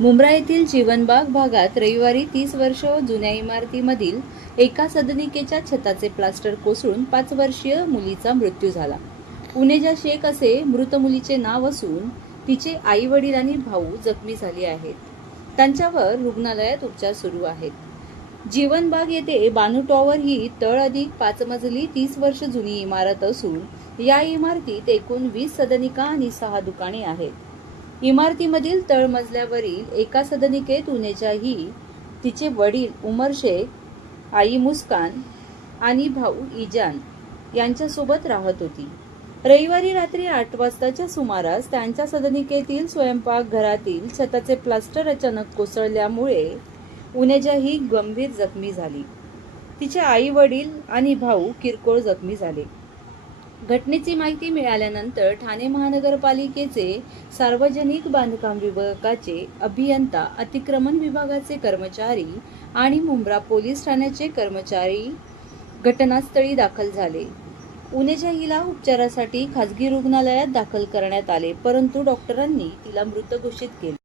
मुंब्रा येथील जीवनबाग भागात रविवारी तीस वर्ष जुन्या इमारतीमधील एका सदनिकेच्या छताचे प्लास्टर कोसळून पाच वर्षीय मुलीचा मृत्यू झाला. पुणेजा शेख असे मृत मुलीचे नाव असून तिचे आई वडील आणि भाऊ जखमी झाले आहेत. त्यांच्यावर रुग्णालयात उपचार सुरू आहेत. जीवनबाग येथे बानू टॉवर ही तळ अधिक पाच मजली तीस वर्ष जुनी इमारत असून या इमारतीत एकूण वीस सदनिका आणि सहा दुकाने आहेत. इमारतीमधील तळमजल्यावरील एका सदनिकेत उनेजा तिचे वडील उमर शेख आई मुस्कान आणि भाऊ इजान यांच्यासोबत राहत होती. रविवारी रात्री आठ वाजताच्या सुमारास त्यांच्या सदनिकेतील स्वयंपाकघरातील छताचे प्लास्टर अचानक कोसळल्यामुळे उनेजा ही गंभीर जखमी झाली. तिचे आई वडील आणि भाऊ किरकोळ जखमी झाले. घटनेची माहिती मिळाल्यानंतर ठाणे महानगरपालिकेचे सार्वजनिक बांधकाम विभागाचे अभियंता अतिक्रमण विभागाचे कर्मचारी आणि मुंब्रा पोलीस ठाण्याचे कर्मचारी घटनास्थळी दाखल झाले. उनेजा हिला उपचारासाठी खासगी रुग्णालयात दाखल करण्यात आले परंतु डॉक्टरांनी तिला मृत घोषित केले.